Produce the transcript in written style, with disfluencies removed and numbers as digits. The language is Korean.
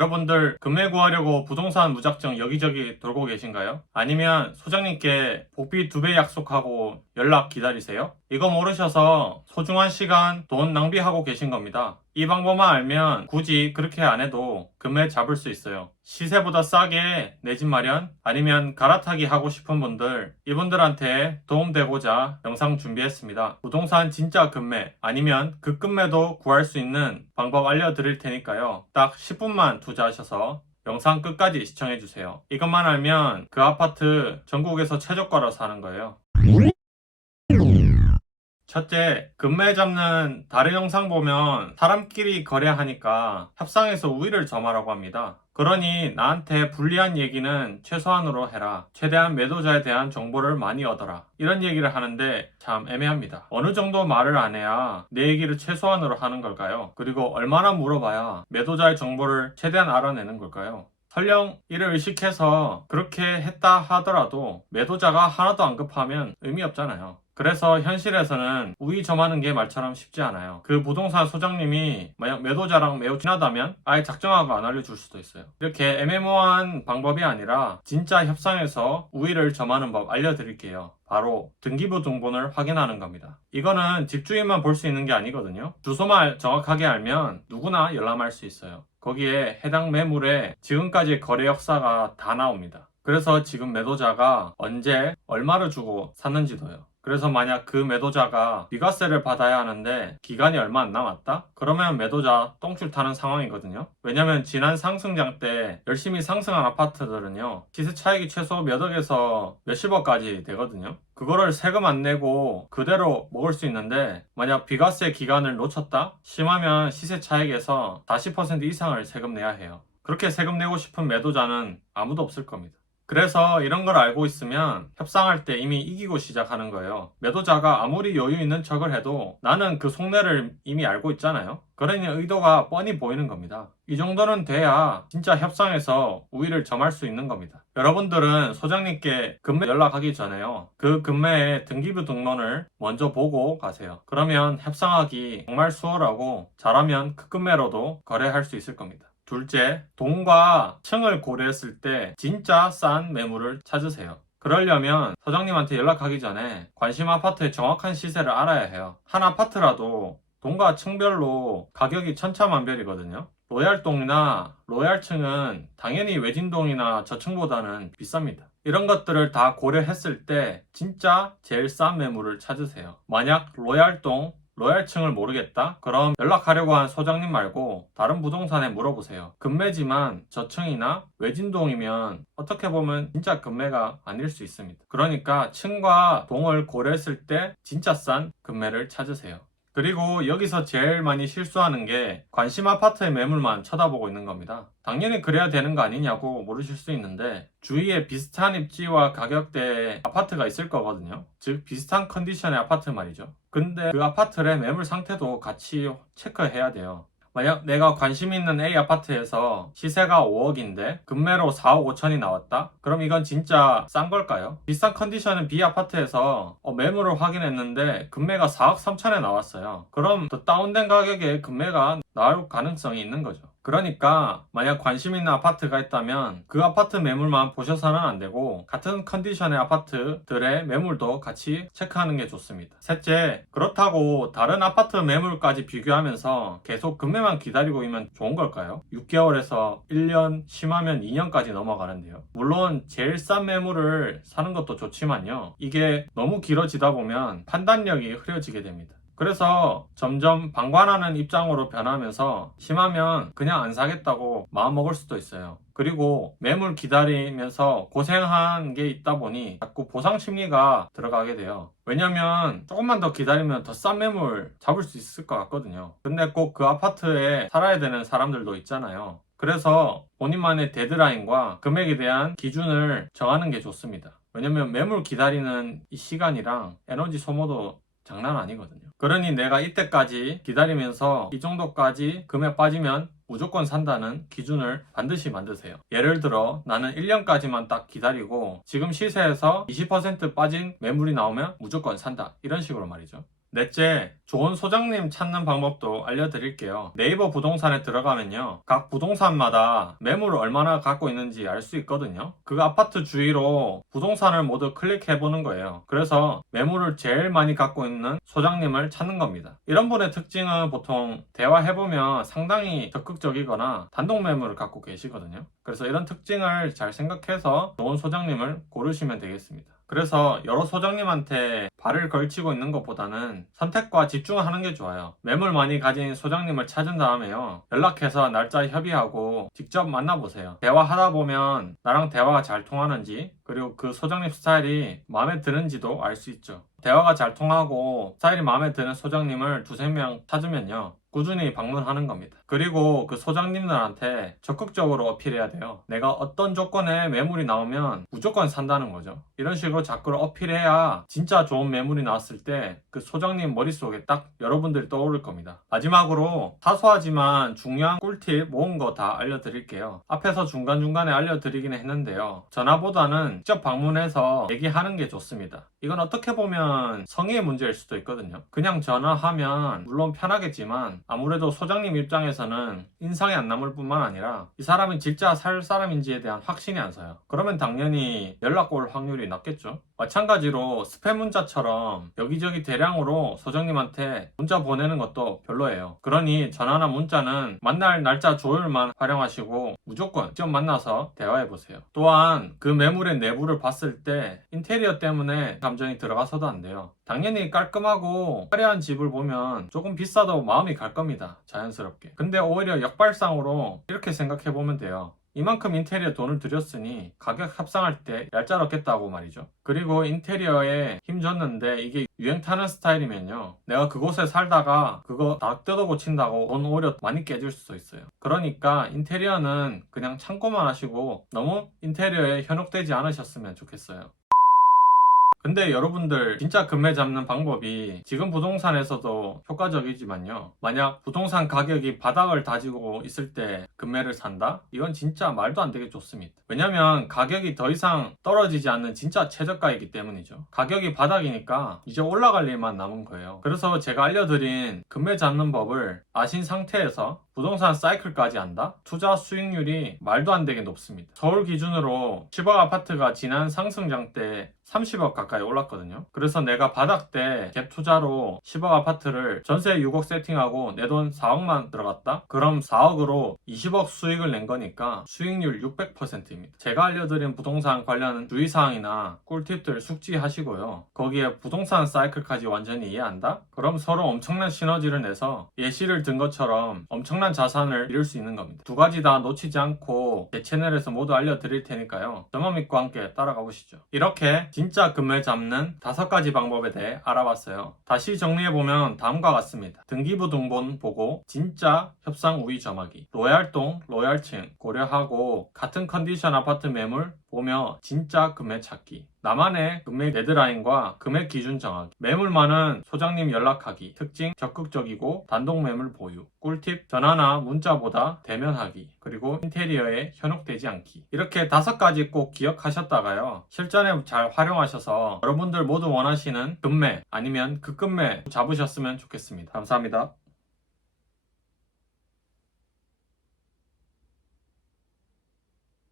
여러분들 금매 구하려고 부동산 무작정 여기저기 돌고 계신가요? 아니면 소장님께 복비 2배 약속하고 연락 기다리세요? 이거 모르셔서 소중한 시간, 돈 낭비하고 계신 겁니다. 이 방법만 알면 굳이 그렇게 안 해도 금매 잡을 수 있어요. 시세보다 싸게 내 집 마련, 아니면 갈아타기 하고 싶은 분들, 이분들한테 도움되고자 영상 준비했습니다. 부동산 진짜 금매, 아니면 급금매도 구할 수 있는 방법 알려드릴 테니까요. 딱 10분만 투자하셔서 영상 끝까지 시청해주세요. 이것만 알면 그 아파트 전국에서 최저가로 사는 거예요. 첫째, 금매 잡는 다른 영상 보면 사람끼리 거래하니까 협상해서 우위를 점하라고 합니다. 그러니 나한테 불리한 얘기는 최소한으로 해라. 최대한 매도자에 대한 정보를 많이 얻어라. 이런 얘기를 하는데 참 애매합니다. 어느 정도 말을 안 해야 내 얘기를 최소한으로 하는 걸까요? 그리고 얼마나 물어봐야 매도자의 정보를 최대한 알아내는 걸까요? 설령 이를 의식해서 그렇게 했다 하더라도 매도자가 하나도 안 급하면 의미 없잖아요. 그래서 현실에서는 우위 점하는 게 말처럼 쉽지 않아요. 그 부동산 소장님이 만약 매도자랑 매우 친하다면 아예 작정하고 안 알려줄 수도 있어요. 이렇게 애매모호한 방법이 아니라 진짜 협상에서 우위를 점하는 법 알려드릴게요. 바로 등기부 등본을 확인하는 겁니다. 이거는 집주인만 볼 수 있는 게 아니거든요. 주소만 정확하게 알면 누구나 열람할 수 있어요. 거기에 해당 매물의 지금까지 거래 역사가 다 나옵니다. 그래서 지금 매도자가 언제 얼마를 주고 샀는지도요. 그래서 만약 그 매도자가 비과세를 받아야 하는데 기간이 얼마 안 남았다? 그러면 매도자 똥줄 타는 상황이거든요. 왜냐면 지난 상승장 때 열심히 상승한 아파트들은요, 시세 차익이 최소 몇 억에서 몇십억까지 되거든요. 그거를 세금 안 내고 그대로 먹을 수 있는데 만약 비과세 기간을 놓쳤다? 심하면 시세 차익에서 40% 이상을 세금 내야 해요. 그렇게 세금 내고 싶은 매도자는 아무도 없을 겁니다. 그래서 이런 걸 알고 있으면 협상할 때 이미 이기고 시작하는 거예요. 매도자가 아무리 여유 있는 척을 해도 나는 그 속내를 이미 알고 있잖아요. 그러니 의도가 뻔히 보이는 겁니다. 이 정도는 돼야 진짜 협상에서 우위를 점할 수 있는 겁니다. 여러분들은 소장님께 금매 연락하기 전에요, 그 금매의 등기부 등본을 먼저 보고 가세요. 그러면 협상하기 정말 수월하고 잘하면 급금매로도 거래할 수 있을 겁니다. 둘째, 동과 층을 고려했을 때 진짜 싼 매물을 찾으세요. 그러려면 소장님한테 연락하기 전에 관심 아파트의 정확한 시세를 알아야 해요. 한 아파트라도 동과 층별로 가격이 천차만별이거든요. 로얄동이나 로얄층은 당연히 외진동이나 저층보다는 비쌉니다. 이런 것들을 다 고려했을 때 진짜 제일 싼 매물을 찾으세요. 만약 로얄층을 모르겠다? 그럼 연락하려고 한 소장님 말고 다른 부동산에 물어보세요. 금매지만 저층이나 외진동이면 어떻게 보면 진짜 금매가 아닐 수 있습니다. 그러니까 층과 동을 고려했을 때 진짜 싼 금매를 찾으세요. 그리고 여기서 제일 많이 실수하는 게 관심 아파트의 매물만 쳐다보고 있는 겁니다. 당연히 그래야 되는 거 아니냐고 물으실 수 있는데 주위에 비슷한 입지와 가격대의 아파트가 있을 거거든요. 즉 비슷한 컨디션의 아파트 말이죠. 근데 그 아파트의 매물 상태도 같이 체크해야 돼요. 만약 내가 관심 있는 A 아파트에서 시세가 5억인데 금매로 4억 5천이 나왔다? 그럼 이건 진짜 싼 걸까요? 비싼 컨디션은 B 아파트에서 매물을 확인했는데 금매가 4억 3천에 나왔어요. 그럼 더 다운된 가격에 금매가 나올 가능성이 있는 거죠. 그러니까 만약 관심 있는 아파트가 있다면 그 아파트 매물만 보셔서는 안 되고 같은 컨디션의 아파트들의 매물도 같이 체크하는 게 좋습니다. 셋째, 그렇다고 다른 아파트 매물까지 비교하면서 계속 금매만 기다리고 있면 좋은 걸까요? 6개월에서 1년, 심하면 2년까지 넘어가는데요. 물론 제일 싼 매물을 사는 것도 좋지만요, 이게 너무 길어지다 보면 판단력이 흐려지게 됩니다. 그래서 점점 방관하는 입장으로 변하면서 심하면 그냥 안 사겠다고 마음먹을 수도 있어요. 그리고 매물 기다리면서 고생한 게 있다 보니 자꾸 보상 심리가 들어가게 돼요. 왜냐면 조금만 더 기다리면 더 싼 매물 잡을 수 있을 것 같거든요. 근데 꼭 그 아파트에 살아야 되는 사람들도 있잖아요. 그래서 본인만의 데드라인과 금액에 대한 기준을 정하는 게 좋습니다. 왜냐면 매물 기다리는 이 시간이랑 에너지 소모도 장난 아니거든요. 그러니 내가 이때까지 기다리면서 이 정도까지 금액 빠지면 무조건 산다는 기준을 반드시 만드세요. 예를 들어 나는 1년까지만 딱 기다리고 지금 시세에서 20% 빠진 매물이 나오면 무조건 산다. 이런 식으로 말이죠. 넷째, 좋은 소장님 찾는 방법도 알려드릴게요. 네이버 부동산에 들어가면요, 각 부동산마다 매물을 얼마나 갖고 있는지 알 수 있거든요. 그 아파트 주위로 부동산을 모두 클릭해보는 거예요. 그래서 매물을 제일 많이 갖고 있는 소장님을 찾는 겁니다. 이런 분의 특징은 보통 대화해보면 상당히 적극적이거나 단독 매물을 갖고 계시거든요. 그래서 이런 특징을 잘 생각해서 좋은 소장님을 고르시면 되겠습니다. 그래서 여러 소장님한테 발을 걸치고 있는 것보다는 선택과 집중하는 게 좋아요. 매물 많이 가진 소장님을 찾은 다음에요, 연락해서 날짜 협의하고 직접 만나보세요. 대화하다 보면 나랑 대화가 잘 통하는지, 그리고 그 소장님 스타일이 마음에 드는지도 알 수 있죠. 대화가 잘 통하고 스타일이 마음에 드는 소장님을 두세 명 찾으면요, 꾸준히 방문하는 겁니다. 그리고 그 소장님들한테 적극적으로 어필해야 돼요. 내가 어떤 조건에 매물이 나오면 무조건 산다는 거죠. 이런 식으로 자꾸 어필해야 진짜 좋은 매물이 나왔을 때 그 소장님 머릿속에 딱 여러분들이 떠오를 겁니다. 마지막으로 사소하지만 중요한 꿀팁 모은 거 다 알려드릴게요. 앞에서 중간중간에 알려드리긴 했는데요, 전화보다는 직접 방문해서 얘기하는 게 좋습니다. 이건 어떻게 보면 성의의 문제일 수도 있거든요. 그냥 전화하면 물론 편하겠지만 아무래도 소장님 입장에서는 인상이 안 남을 뿐만 아니라 이 사람이 진짜 살 사람인지에 대한 확신이 안 서요. 그러면 당연히 연락 올 확률이 낮겠죠. 마찬가지로 스팸 문자처럼 여기저기 대량으로 소장님한테 문자 보내는 것도 별로예요. 그러니 전화나 문자는 만날 날짜 조율만 활용하시고 무조건 직접 만나서 대화해보세요. 또한 그 매물의 내부를 봤을 때 인테리어 때문에 감정이 들어가서도 안 돼요. 당연히 깔끔하고 화려한 집을 보면 조금 비싸도 마음이 갈 겁니다. 자연스럽게. 근데 오히려 역발상으로 이렇게 생각해보면 돼요. 이만큼 인테리어 돈을 들였으니 가격 협상할 때 얄짤없겠다고 말이죠. 그리고 인테리어에 힘 줬는데 이게 유행 타는 스타일이면요, 내가 그곳에 살다가 그거 다 뜯어 고친다고 돈 오히려 많이 깨질 수도 있어요. 그러니까 인테리어는 그냥 참고만 하시고 너무 인테리어에 현혹되지 않으셨으면 좋겠어요. 근데 여러분들 진짜 금매 잡는 방법이 지금 부동산에서도 효과적이지만요, 만약 부동산 가격이 바닥을 다지고 있을 때 금매를 산다? 이건 진짜 말도 안 되게 좋습니다. 왜냐면 가격이 더 이상 떨어지지 않는 진짜 최저가이기 때문이죠. 가격이 바닥이니까 이제 올라갈 일만 남은 거예요. 그래서 제가 알려드린 금매 잡는 법을 아신 상태에서 부동산 사이클까지 한다? 투자 수익률이 말도 안 되게 높습니다. 서울 기준으로 10억 아파트가 지난 상승장 때 30억 가까이 올랐거든요. 그래서 내가 바닥 때 갭 투자로 10억 아파트를 전세 6억 세팅하고 내 돈 4억만 들어갔다? 그럼 4억으로 20억 수익을 낸 거니까 수익률 600%입니다. 제가 알려드린 부동산 관련 주의사항이나 꿀팁들 숙지하시고요. 거기에 부동산 사이클까지 완전히 이해한다? 그럼 서로 엄청난 시너지를 내서 예시를 든 것처럼 엄청난 자산을 이룰 수 있는 겁니다. 두 가지 다 놓치지 않고 제 채널에서 모두 알려드릴 테니까요, 저만 믿고 함께 따라가 보시죠. 이렇게 진짜 금매 잡는 5가지 방법에 대해 알아봤어요. 다시 정리해보면 다음과 같습니다. 등기부 등본 보고 진짜 협상 우위 점하기, 로얄동, 로얄층 고려하고 같은 컨디션 아파트 매물 보며 진짜 금매 찾기, 나만의 금매 데드라인과 금액 기준 정하기, 매물 많은 소장님 연락하기, 특징 적극적이고 단독 매물 보유, 꿀팁 전화나 문자보다 대면하기, 그리고 인테리어에 현혹되지 않기. 이렇게 5가지 꼭 기억하셨다가요, 실전에 잘 활용하셔서 여러분들 모두 원하시는 금매 아니면 극금매 잡으셨으면 좋겠습니다. 감사합니다.